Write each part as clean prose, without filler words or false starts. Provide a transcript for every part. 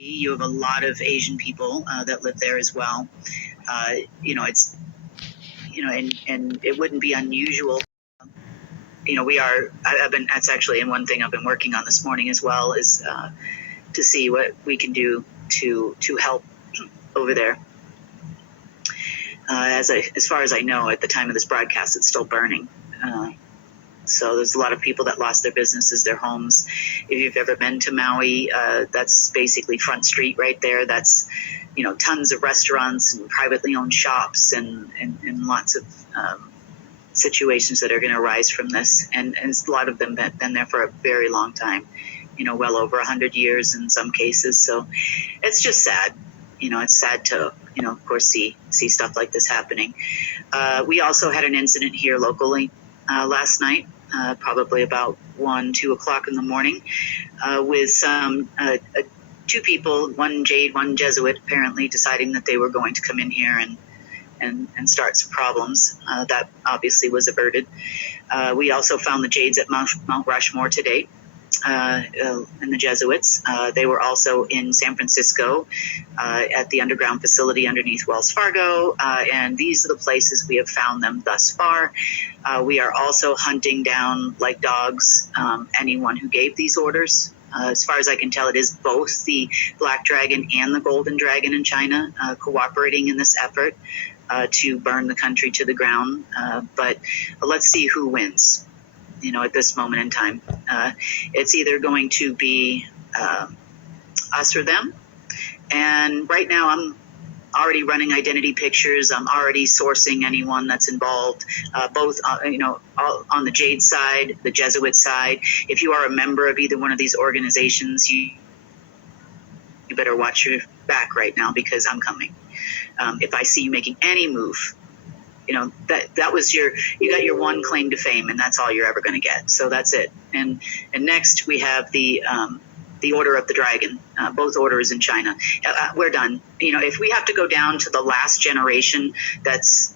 You have a lot of Asian people that live there as well. It's and it wouldn't be unusual. I've been, that's actually one thing I've been working on this morning as well, is to see what we can do to help over there. As far as I know, at the time of this broadcast, it's still burning. So there's a lot of people that lost their businesses, their homes. If you've ever been to Maui, that's basically Front Street right there. That's, tons of restaurants and privately owned shops and lots of situations that are going to arise from this. And a lot of them have been there for a very long time, well over 100 years in some cases. So it's just sad. It's sad to, of course, see stuff like this happening. We also had an incident here locally last night, probably about 2 o'clock in the morning, with some two people, one Jade, one Jesuit, apparently deciding that they were going to come in here and start some problems. That obviously was averted. We also found the Jades at Mount Rushmore today. And the Jesuits. They were also in San Francisco at the underground facility underneath Wells Fargo, and these are the places we have found them thus far. We are also hunting down, like dogs, anyone who gave these orders. As far as I can tell, it is both the Black Dragon and the Golden Dragon in China cooperating in this effort to burn the country to the ground. But let's see who wins. At this moment in time, it's either going to be us or them. And right now I'm already running identity pictures. I'm already sourcing anyone that's involved, both, on the Jade side, the Jesuit side. If you are a member of either one of these organizations, you better watch your back right now, because I'm coming. If I see you making any move, that was you got your one claim to fame, and that's all you're ever going to get. So that's it. And next we have the Order of the Dragon, both orders in China. We're done. If we have to go down to the last generation that's,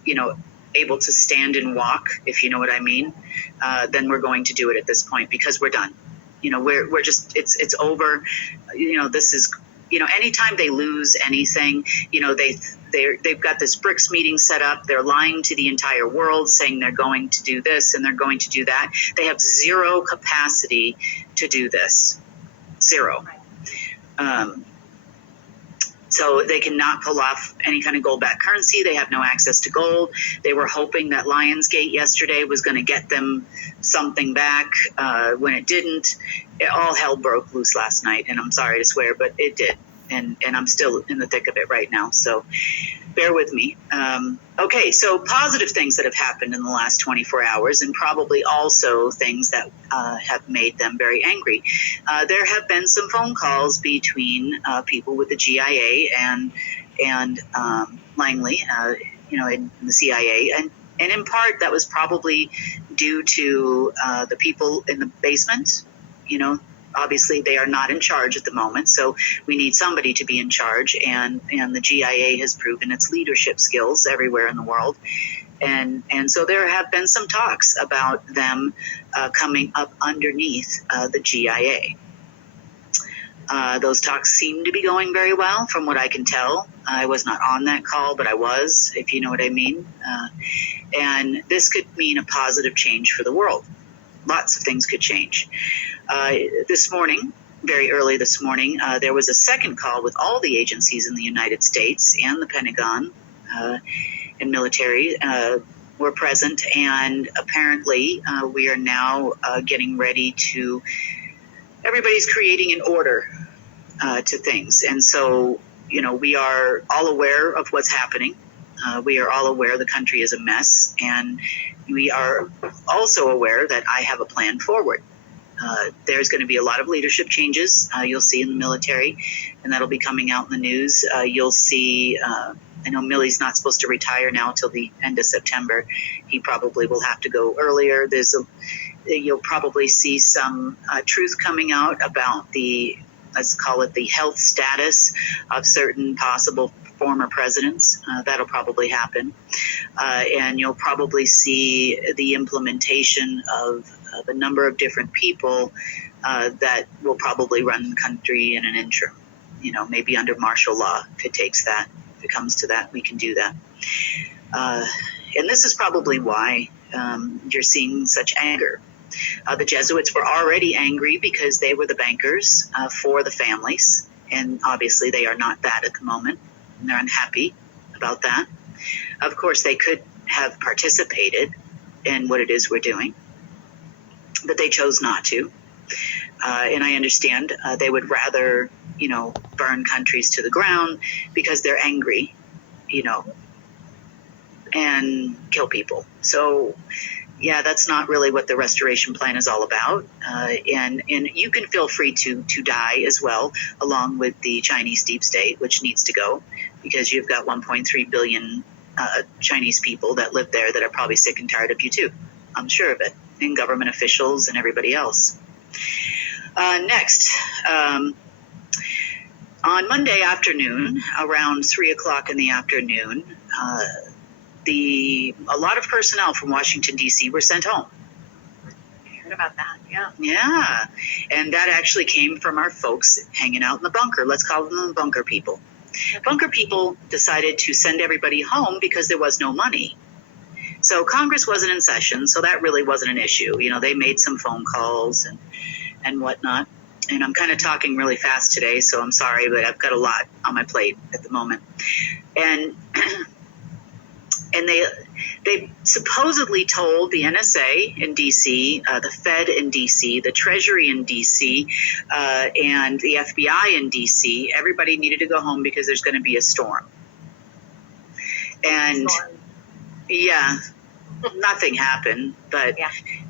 able to stand and walk, if you know what I mean, then we're going to do it at this point, because we're done. We're just, it's over. This is, anytime they lose anything, they've got this BRICS meeting set up. They're lying to the entire world, saying they're going to do this and they're going to do that. They have zero capacity to do this. Zero. So they cannot pull off any kind of gold-backed currency. They have no access to gold. They were hoping that Lionsgate yesterday was going to get them something back. When it didn't, all hell broke loose last night. And I'm sorry to swear, but it did. And I'm still in the thick of it right now. So bear with me. Okay, so positive things that have happened in the last 24 hours, and probably also things that have made them very angry. There have been some phone calls between people with the GIA and Langley, in the CIA, and in part that was probably due to the people in the basement. Obviously they are not in charge at the moment, so we need somebody to be in charge, and the GIA has proven its leadership skills everywhere in the world. And so there have been some talks about them coming up underneath the GIA. Those talks seem to be going very well from what I can tell. I was not on that call, but I was, if you know what I mean. And this could mean a positive change for the world. Lots of things could change. This morning, very early this morning, there was a second call with all the agencies in the United States and the Pentagon and military were present. And apparently we are now getting ready to, everybody's creating an order to things. And so, we are all aware of what's happening. We are all aware the country is a mess. And we are also aware that I have a plan forward. There's going to be a lot of leadership changes you'll see in the military, and that'll be coming out in the news. You'll see, I know Milley's not supposed to retire now till the end of September. He probably will have to go earlier. You'll probably see some truth coming out about let's call it the health status of certain possible former presidents. That'll probably happen. And you'll probably see the implementation of a number of different people that will probably run the country in an interim. maybe under martial law, if it comes to that, we can do that. And this is probably why you're seeing such anger. The Jesuits were already angry because they were the bankers for the families, and obviously they are not that at the moment, and they're unhappy about that. Of course, they could have participated in what it is we're doing, but they chose not to. And I understand they would rather, burn countries to the ground because they're angry, and kill people. So, yeah, that's not really what the restoration plan is all about. And you can feel free to die as well, along with the Chinese deep state, which needs to go, because you've got 1.3 billion Chinese people that live there that are probably sick and tired of you too. I'm sure of it, and government officials and everybody else. Next, on Monday afternoon, around 3 o'clock in the afternoon, a lot of personnel from Washington, D.C. were sent home. I heard about that, yeah. Yeah, and that actually came from our folks hanging out in the bunker. Let's call them the bunker people. Okay. Bunker people decided to send everybody home because there was no money. So Congress wasn't in session, so that really wasn't an issue. They made some phone calls and whatnot. And I'm kind of talking really fast today, so I'm sorry, but I've got a lot on my plate at the moment. And they supposedly told the NSA in D.C., the Fed in D.C., the Treasury in D.C., and the FBI in D.C., everybody needed to go home because there's going to be a storm. And, yeah, nothing happened, but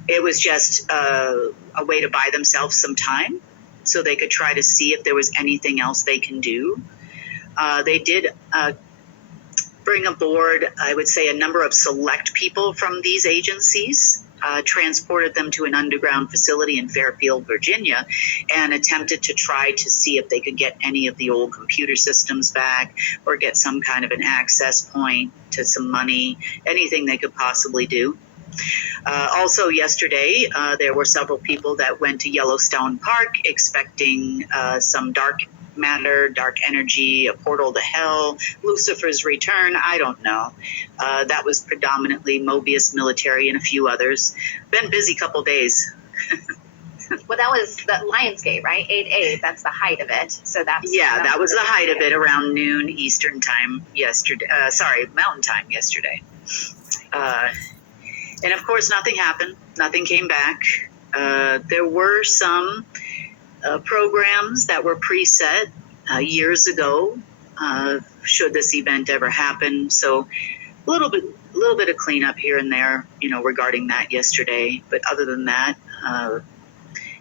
it was just a way to buy themselves some time so they could try to see if there was anything else they can do. They did bring aboard, I would say, a number of select people from these agencies, transported them to an underground facility in Fairfield, Virginia, and attempted to try to see if they could get any of the old computer systems back or get some kind of an access point to some money, anything they could possibly do. Also yesterday, there were several people that went to Yellowstone Park expecting some dark matter, dark energy, a portal to hell, Lucifer's return, I don't know. That was predominantly Mobius military and a few others. Been busy couple days. Well, that was the Lionsgate, right? 8/8, that's the height of it. So that was the height of it, around noon Eastern time yesterday. Mountain time yesterday. And of course, nothing happened. Nothing came back. There were some programs that were preset years ago, should this event ever happen. So a little bit of cleanup here and there, regarding that yesterday. But other than that,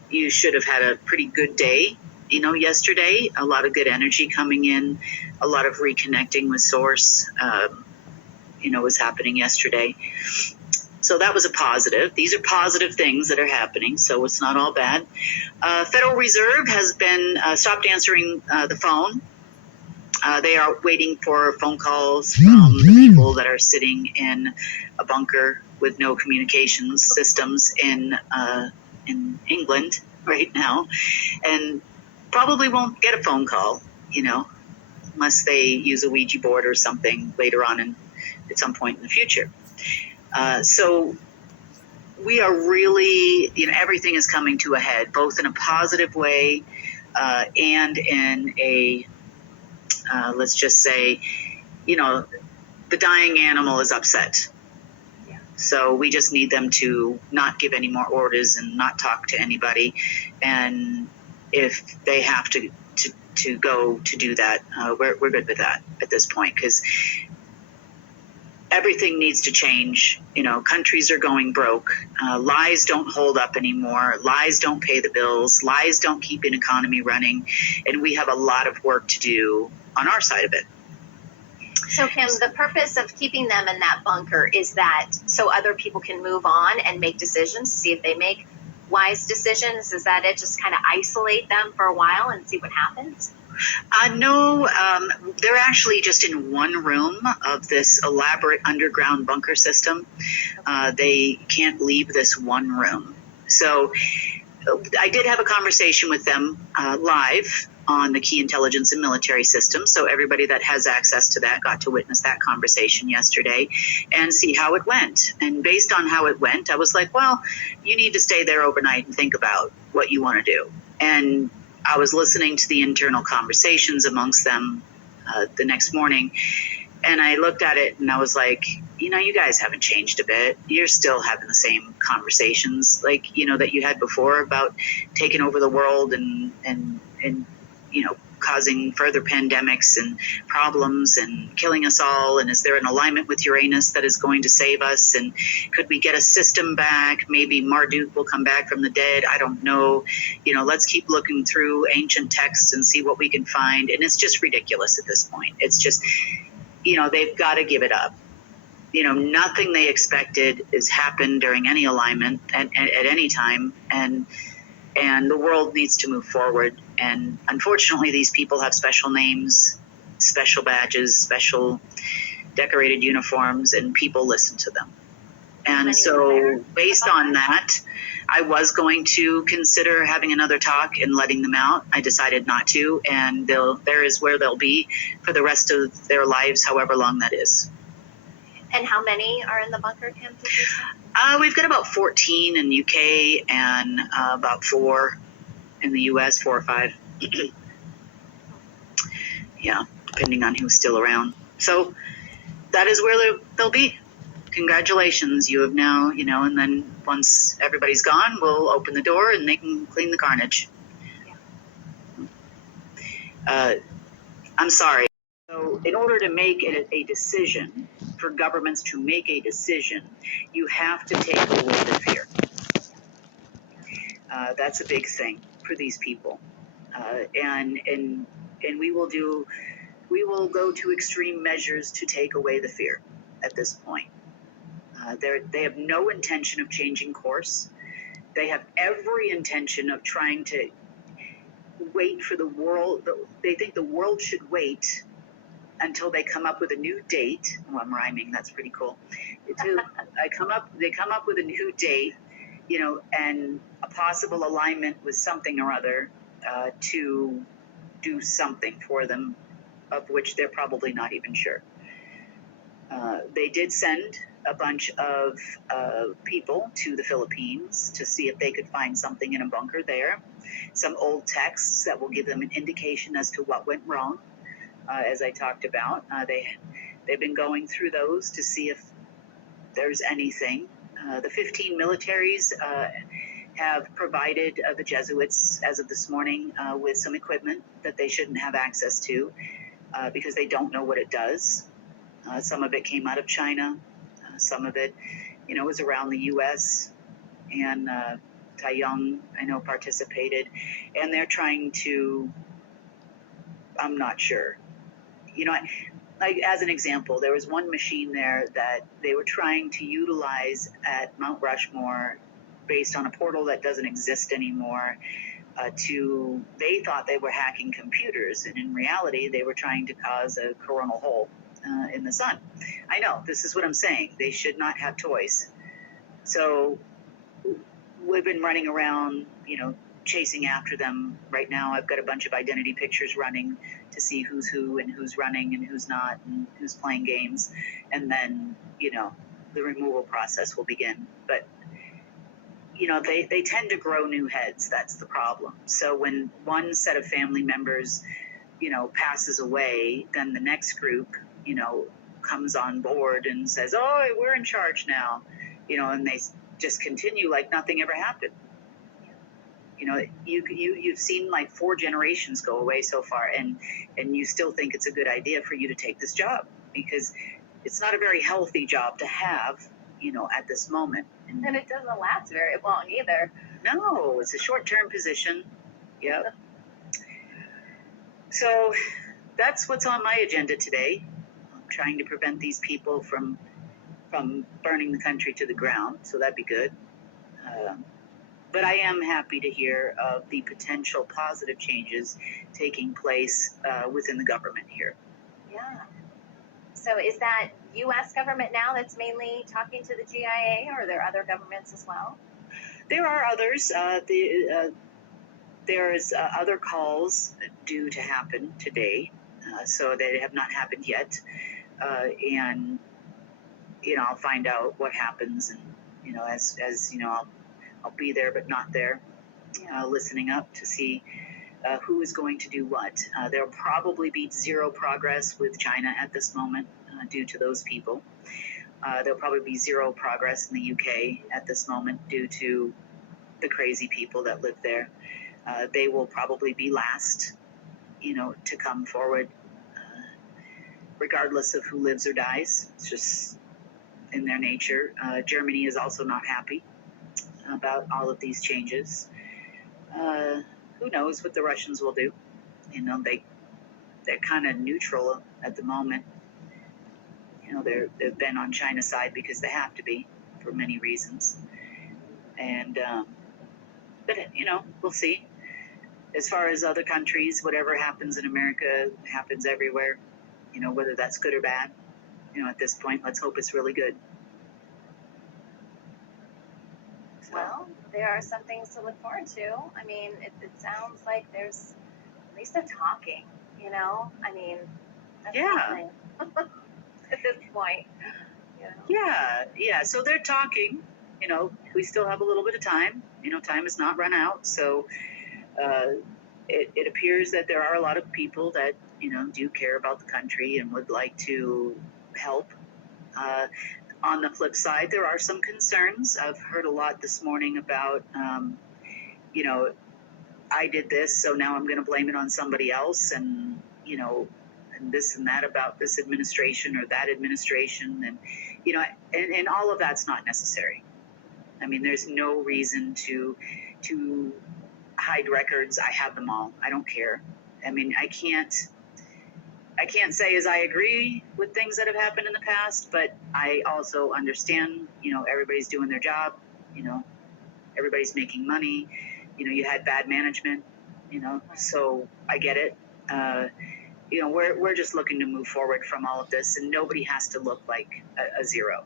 you should have had a pretty good day, yesterday. A lot of good energy coming in, a lot of reconnecting with Source, was happening yesterday. So that was a positive. These are positive things that are happening, so it's not all bad. Federal Reserve has been stopped answering the phone. They are waiting for phone calls from the people that are sitting in a bunker with no communications systems in England right now, and probably won't get a phone call, unless they use a Ouija board or something later on at some point in the future. So we are really, everything is coming to a head, both in a positive way and in a, let's just say, the dying animal is upset. Yeah. So we just need them to not give any more orders and not talk to anybody. And if they have to go to do that, we're good with that at this point, because everything needs to change. Countries are going broke. Lies don't hold up anymore. Lies don't pay the bills. Lies don't keep an economy running. And we have a lot of work to do on our side of it. So, Kim, the purpose of keeping them in that bunker is that so other people can move on and make decisions, see if they make wise decisions? Is that it? Just kind of isolate them for a while and see what happens? No, they're actually just in one room of this elaborate underground bunker system. They can't leave this one room. So I did have a conversation with them live on the key intelligence and military system. So everybody that has access to that got to witness that conversation yesterday and see how it went. And based on how it went, I was like, well, you need to stay there overnight and think about what you want to do. And I was listening to the internal conversations amongst them the next morning, and I looked at it and I was like, you guys haven't changed a bit. You're still having the same conversations, like, that you had before about taking over the world and causing further pandemics and problems and killing us all. And is there an alignment with Uranus that is going to save us? And could we get a system back? Maybe Marduk will come back from the dead. I don't know. Let's keep looking through ancient texts and see what we can find. And it's just ridiculous at this point. It's just, they've got to give it up. Nothing they expected has happened during any alignment at any time. And the world needs to move forward. And unfortunately, these people have special names, special badges, special decorated uniforms, and people listen to them. And so based on that, I was going to consider having another talk and letting them out. I decided not to, and there is where they'll be for the rest of their lives, however long that is. And how many are in the bunker, Kim? Did you say? We've got about 14 in the UK and about 4 in the US, 4 or 5. Yeah, depending on who's still around. So that is where they'll be. Congratulations, you have now, and then once everybody's gone, we'll open the door and they can clean the carnage. I'm sorry. So in order to make a decision, for governments to make a decision, you have to take away the fear. That's a big thing for these people. And we will go to extreme measures to take away the fear at this point. They have no intention of changing course. They have every intention of trying to wait for the world. They think the world should wait until they come up with a new date. Oh, I'm rhyming. That's pretty cool. They come up with a new date, and a possible alignment with something or other to do something for them, of which they're probably not even sure. They did send a bunch of people to the Philippines to see if they could find something in a bunker there. Some old texts that will give them an indication as to what went wrong, as I talked about. They've been going through those to see if there's anything. The 15 militaries have provided the Jesuits, as of this morning, with some equipment that they shouldn't have access to because they don't know what it does. Some of it came out of China. Some of it, was around the U.S. and Taiyang, I know, participated. And they're trying to, I'm not sure. Like as an example, there was one machine there that they were trying to utilize at Mount Rushmore based on a portal that doesn't exist anymore. They thought they were hacking computers, and in reality, they were trying to cause a coronal hole in the sun. I know, this is what I'm saying. They should not have toys. So we've been running around, chasing after them. Right now, I've got a bunch of identity pictures running to see who's who and who's running and who's not and who's playing games. And then, the removal process will begin. But, they tend to grow new heads. That's the problem. So when one set of family members, passes away, then the next group, comes on board and says, oh, we're in charge now, and they just continue like nothing ever happened. You've seen like 4 generations go away so far, and you still think it's a good idea for you to take this job because it's not a very healthy job to have, at this moment. And it doesn't last very long either. No, it's a short-term position. Yep. So that's what's on my agenda today. I'm trying to prevent these people from burning the country to the ground, so that'd be good. But I am happy to hear of the potential positive changes taking place within the government here. Yeah. So is that U.S. government now that's mainly talking to the GIA, or are there other governments as well? There are others. There's other calls due to happen today, so they have not happened yet, and I'll find out what happens, and as I'll be there but not there, listening up to see who is going to do what. There'll probably be zero progress with China at this moment due to those people. There'll probably be zero progress in the UK at this moment due to the crazy people that live there. They will probably be last, to come forward, regardless of who lives or dies. It's just in their nature. Germany is also not happy about all of these changes. Who knows what the Russians will do? They're kind of neutral at the moment. They've been on China's side because they have to be for many reasons. And but we'll see. As far as other countries, whatever happens in America happens everywhere. Whether that's good or bad. At this point, let's hope it's really good. Well, there are some things to look forward to. I mean, it sounds like there's, at least they're talking, I mean, that's Yeah. something at this point. Yeah. So they're talking. We still have a little bit of time. Time has not run out. So it appears that there are a lot of people that, do care about the country and would like to help. On the flip side, there are some concerns. I've heard a lot this morning about, I did this, so now I'm going to blame it on somebody else, and and this and that about this administration or that administration, and and all of that's not necessary. I mean, there's no reason to hide records. I have them all. I don't care. I mean, I can't say as I agree with things that have happened in the past, but I also understand, everybody's doing their job, everybody's making money, you had bad management, so I get it. We're just looking to move forward from all of this, and nobody has to look like a zero,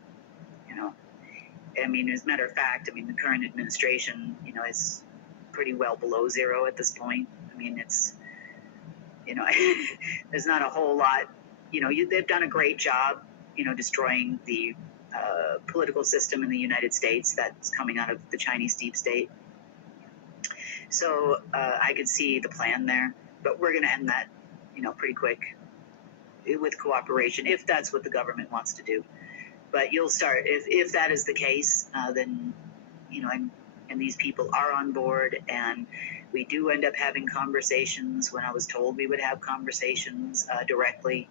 I mean, as a matter of fact, the current administration, is pretty well below zero at this point. I mean, it's, there's not a whole lot, they've done a great job, destroying the political system in the United States that's coming out of the Chinese deep state. So I could see the plan there, but we're going to end that, pretty quick with cooperation, if that's what the government wants to do. But you'll start, if that is the case, then, and these people are on board, and we do end up having conversations when I was told we would have conversations directly,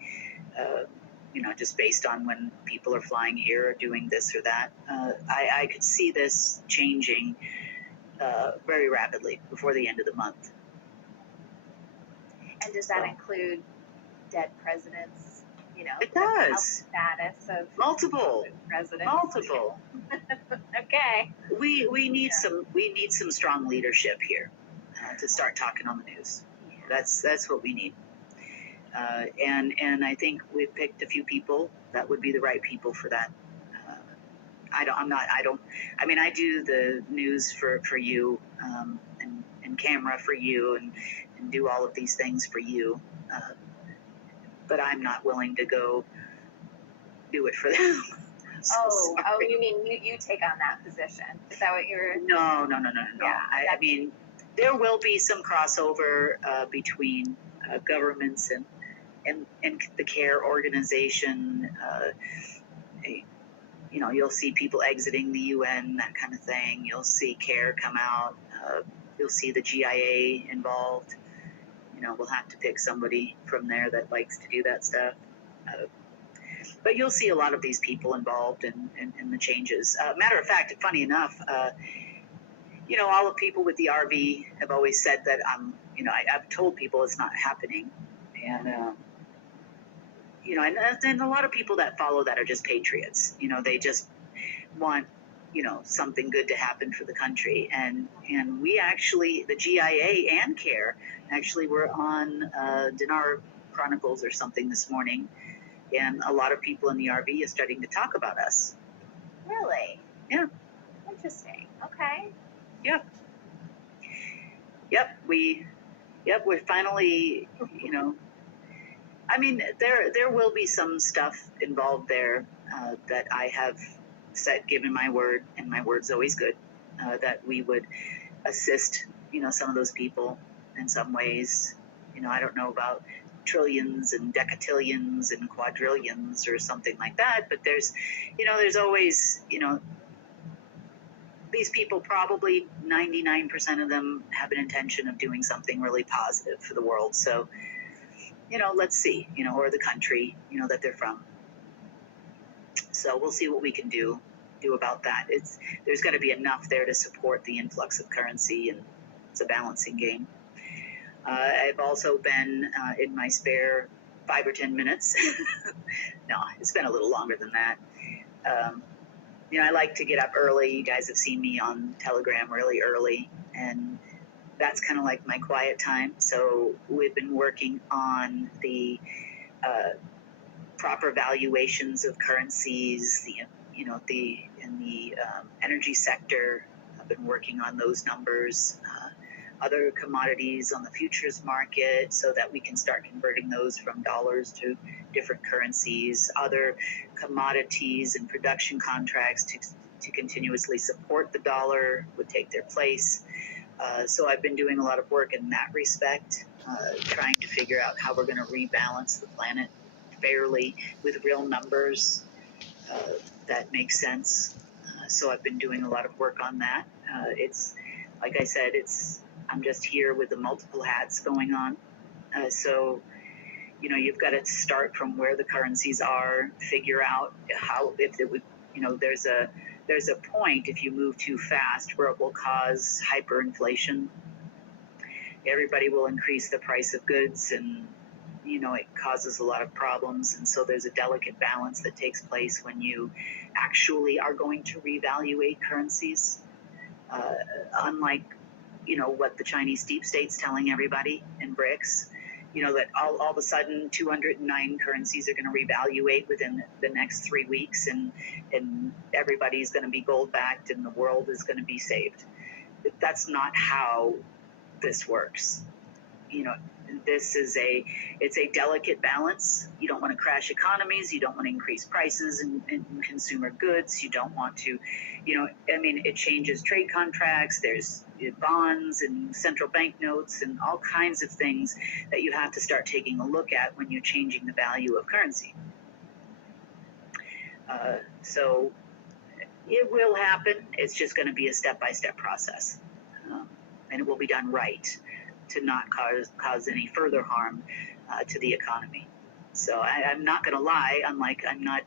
just based on when people are flying here or doing this or that. I could see this changing very rapidly before the end of the month. And does that include dead presidents? It does. Status of multiple presidents. Multiple. Okay. We need some strong leadership here to start talking on the news. That's what we need. And I think we've picked a few people that would be the right people for that. I do the news for you, and camera for you, and do all of these things for you. But I'm not willing to go do it for them. Oh, you mean you take on that position? Is that what you're? No. Yeah, I mean, there will be some crossover between governments and the CARE organization. You'll see people exiting the UN, that kind of thing. You'll see CARE come out. You'll see the GIA involved. We'll have to pick somebody from there that likes to do that stuff. But you'll see a lot of these people involved in the changes. Matter of fact, funny enough, all the people with the RV have always said that I've told people it's not happening, and and a lot of people that follow that are just patriots. They just want something good to happen for the country, and we actually, the GIA and CARE actually were on Dinar Chronicles or something this morning, and a lot of people in the RV are starting to talk about us. Really? Yeah. Interesting. Okay. Yeah. We're finally, I mean, there will be some stuff involved there that I have given my word, and my word's always good, that we would assist, some of those people in some ways. I don't know about trillions and decatillions and quadrillions or something like that, but there's always, these people, probably 99% of them have an intention of doing something really positive for the world. So, let's see, or the country, that they're from. So we'll see what we can do about that. There's got to be enough there to support the influx of currency, and it's a balancing game. I've also been in my spare 5 or 10 minutes. No, it's been a little longer than that. I like to get up early. You guys have seen me on Telegram really early, and that's kind of like my quiet time. So we've been working on the proper valuations of currencies, in the energy sector. I've been working on those numbers, other commodities on the futures market, so that we can start converting those from dollars to different currencies, other commodities and production contracts to continuously support the dollar would take their place. So I've been doing a lot of work in that respect, trying to figure out how we're going to rebalance the planet fairly with real numbers that make sense. So I've been doing a lot of work on that. It's, like I said, I'm just here with the multiple hats going on. So, you've got to start from where the currencies are, figure out how, if it would, there's a point, if you move too fast, where it will cause hyperinflation. Everybody will increase the price of goods, and it causes a lot of problems. And so there's a delicate balance that takes place when you actually are going to reevaluate currencies, unlike what the Chinese deep state's telling everybody in BRICS, that all of a sudden 209 currencies are going to reevaluate within the next 3 weeks, and everybody's going to be gold backed and the world is going to be saved. That's not how this works. It's a delicate balance. You don't want to crash economies. You don't want to increase prices in consumer goods. You don't want to, it changes trade contracts. There's bonds and central bank notes and all kinds of things that you have to start taking a look at when you're changing the value of currency. So it will happen. It's just going to be a step-by-step process. And it will be done right, to not cause any further harm to the economy. So I'm not going to lie, I'm not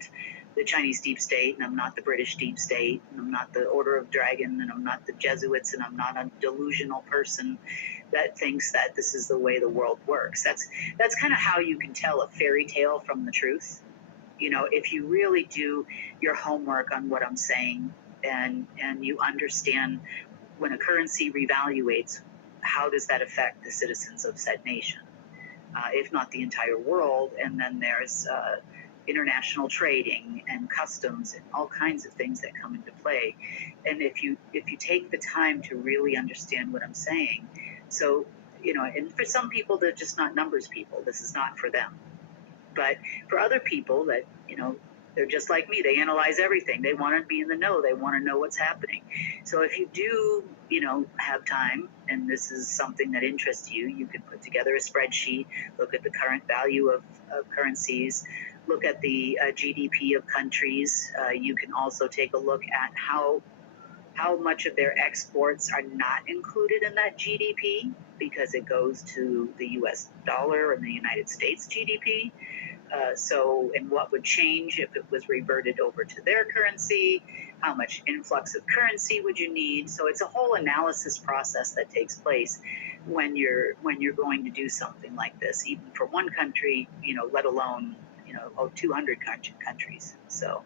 the Chinese deep state, and I'm not the British deep state, and I'm not the Order of Dragon, and I'm not the Jesuits, and I'm not a delusional person that thinks that this is the way the world works. That's kind of how you can tell a fairy tale from the truth. If you really do your homework on what I'm saying, and you understand when a currency revaluates, how does that affect the citizens of said nation, if not the entire world? And then there's international trading and customs and all kinds of things that come into play. And if you take the time to really understand what I'm saying, so and for some people, they're just not numbers people. This is not for them. But for other people that they're just like me. They analyze everything. They want to be in the know. They want to know what's happening. So if you do, have time, and this is something that interests you, you can put together a spreadsheet, look at the current value of currencies, look at the GDP of countries. You can also take a look at how much of their exports are not included in that GDP, because it goes to the US dollar and the United States GDP. And what would change if it was reverted over to their currency? How much influx of currency would you need? So it's a whole analysis process that takes place when you're going to do something like this, even for one country, let alone 200 countries. So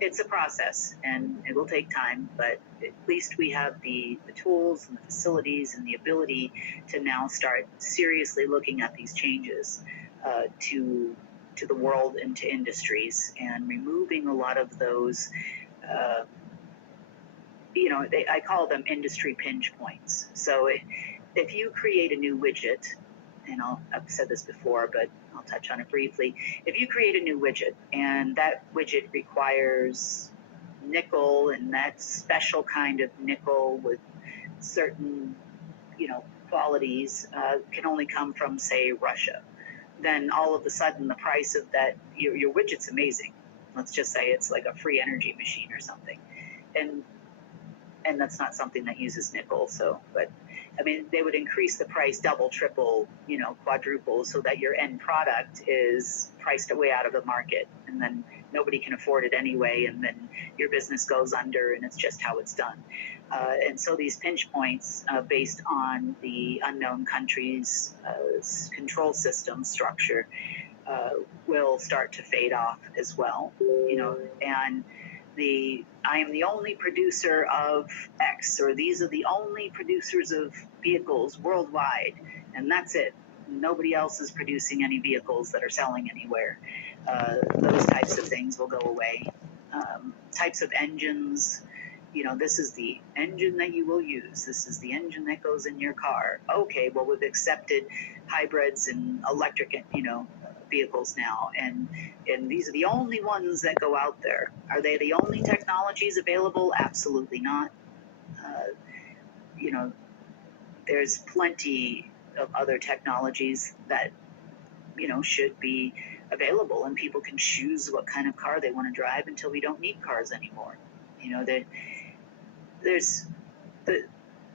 it's a process, and it will take time, but at least we have the tools and the facilities and the ability to now start seriously looking at these changes to the world and to industries, and removing a lot of those, I call them industry pinch points. So if you create a new widget, and I've said this before, but I'll touch on it briefly. If you create a new widget and that widget requires nickel, and that special kind of nickel with certain, qualities can only come from, say, Russia, then all of a sudden the price of that, your widget's amazing. Let's just say it's like a free energy machine or something. And that's not something that uses nickel. So, but I mean, they would increase the price double, triple, quadruple, so that your end product is priced way out of the market, and then nobody can afford it anyway, and then your business goes under, and it's just how it's done. And so these pinch points, based on the unknown country's control system structure, will start to fade off as well. And I am the only producer of X, or these are the only producers of vehicles worldwide, and that's it. Nobody else is producing any vehicles that are selling anywhere. Those types of things will go away. Types of engines, this is the engine that you will use. This is the engine that goes in your car. Okay, well, we've accepted hybrids and electric, vehicles now, and these are the only ones that go out there. Are they the only technologies available? Absolutely not. There's plenty of other technologies that should be available, and people can choose what kind of car they want to drive until we don't need cars anymore.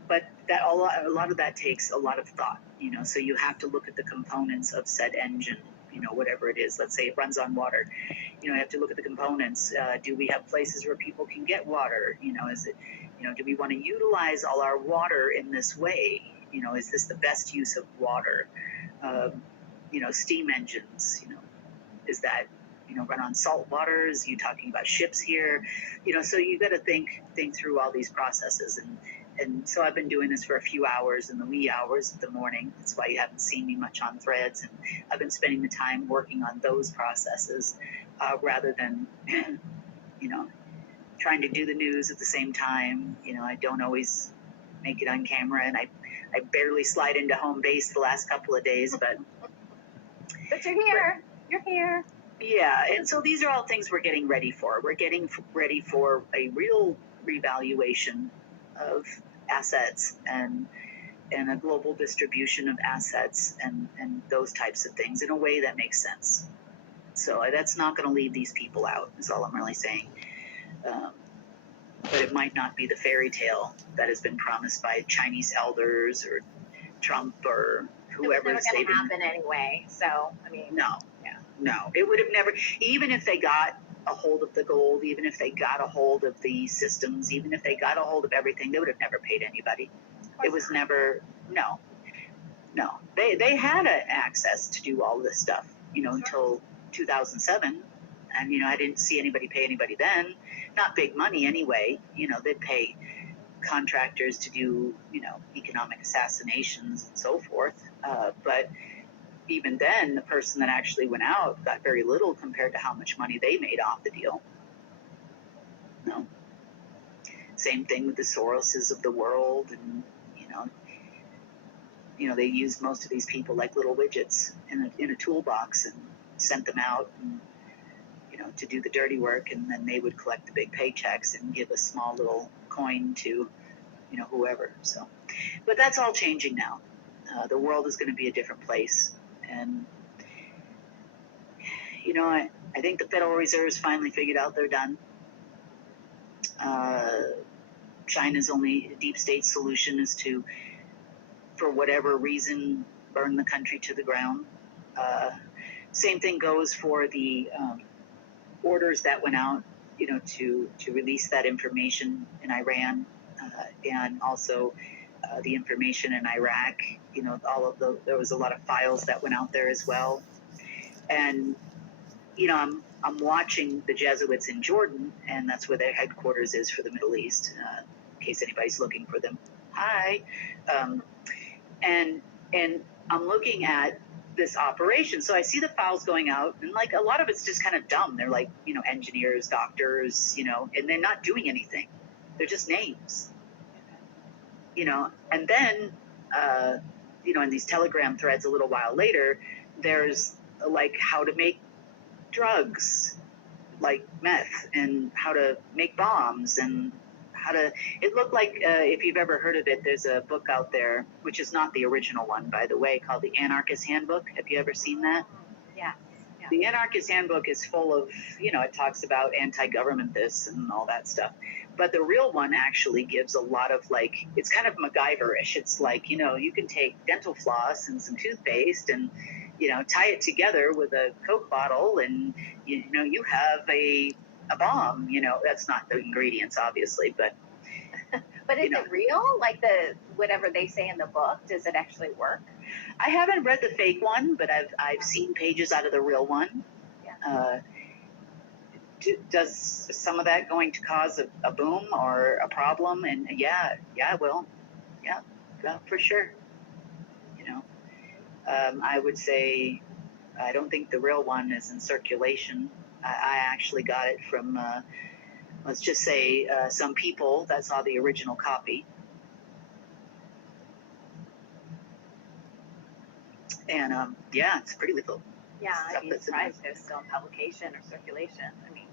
But that a lot of that takes a lot of thought. So you have to look at the components of said engine. Whatever it is, let's say it runs on water, you have to look at the components. Do we have places where people can get water? Is it, do we want to utilize all our water in this way? Is this the best use of water? Steam engines, is that, run on salt waters? You talking about ships here? So you got to think through all these processes. And so I've been doing this for a few hours in the wee hours of the morning. That's why you haven't seen me much on Threads. And I've been spending the time working on those processes, rather than, trying to do the news at the same time. I don't always make it on camera, and I barely slide into home base the last couple of days, but you're here. You're here. Yeah, and so these are all things we're getting ready for. We're getting ready for a real revaluation of assets, and a global distribution of assets, and those types of things in a way that makes sense. So that's not going to leave these people out, is all I'm really saying. But it might not be the fairy tale that has been promised by Chinese elders or Trump or whoever. It was never going to happen anyway. So, I mean, no, it would have never. Even if they got a hold of the gold, even if they got a hold of the systems, even if they got a hold of everything, they would have never paid anybody. It was never. No. They had access to do all this stuff, until 2007. And, I didn't see anybody pay anybody then. Not big money anyway. They'd pay contractors to do, economic assassinations and so forth. But even then, the person that actually went out got very little compared to how much money they made off the deal. No. Same thing with the Soroses of the world. And, they used most of these people like little widgets in a toolbox, and sent them out, and, to do the dirty work, and then they would collect the big paychecks and give a small little coin to, whoever. So, but that's all changing now. The world is going to be a different place. And, I think the Federal Reserve's finally figured out they're done. China's only deep state solution is to, for whatever reason, burn the country to the ground. Same thing goes for the orders that went out, to release that information in Iran, and also the information in Iraq. There was a lot of files that went out there as well. And, I'm watching the Jesuits in Jordan, and that's where their headquarters is for the Middle East, in case anybody's looking for them. Hi. And I'm looking at this operation. So I see the files going out, and like a lot of it's just kind of dumb. They're like, engineers, doctors, and they're not doing anything. They're just names, and then in these Telegram threads a little while later, there's like how to make drugs like meth and how to make bombs and how to, it looked like, if you've ever heard of it, there's a book out there, which is not the original one, by the way, called The Anarchist Handbook. Have you ever seen that? Yeah. Yeah. The Anarchist Handbook is full of, it talks about anti-government this and all that stuff. But the real one actually gives a lot of like, it's kind of MacGyver-ish. It's like, you can take dental floss and some toothpaste and, tie it together with a Coke bottle and, you have a bomb. That's not the ingredients, obviously, but. But is it real? Like whatever they say in the book, does it actually work? I haven't read the fake one, but I've seen pages out of the real one. Yeah. Does some of that going to cause a boom or a problem? And yeah, it will. Yeah, for sure. I would say I don't think the real one is in circulation. I actually got it from, let's just say, some people that saw the original copy. And it's pretty lethal. Yeah, I'd be surprised if it's still in publication or circulation. I mean,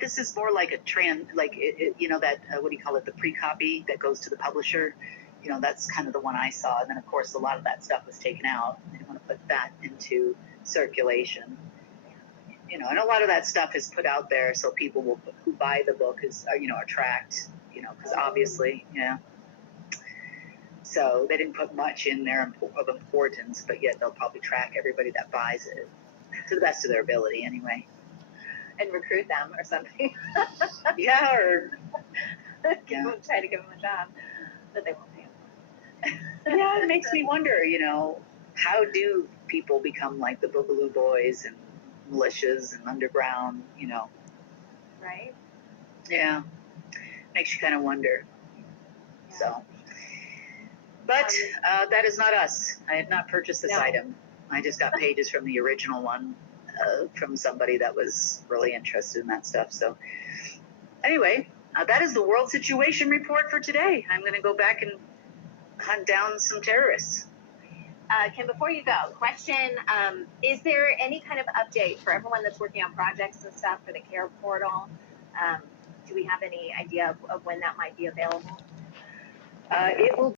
this is more like a what do you call it? The pre-copy that goes to the publisher. That's kind of the one I saw. And then, of course, a lot of that stuff was taken out. They didn't want to put that into circulation. And a lot of that stuff is put out there so people who buy the book are tracked. Because obviously, So they didn't put much in there of importance, but yet they'll probably track everybody that buys it to the best of their ability, anyway. And recruit them or something. Yeah, or try to give them a job that they won't pay them. Yeah, it makes me wonder, how do people become like the Boogaloo Boys and militias and underground, Right? Yeah, makes you kind of wonder. Yeah. So, but that is not us. I have not purchased this item. I just got pages from the original one from somebody that was really interested in that stuff. So anyway, that is the world situation report for today. I'm going to go back and hunt down some terrorists. Kim, before you go, question, is there any kind of update for everyone that's working on projects and stuff for the CARE portal? Do we have any idea of when that might be available? It will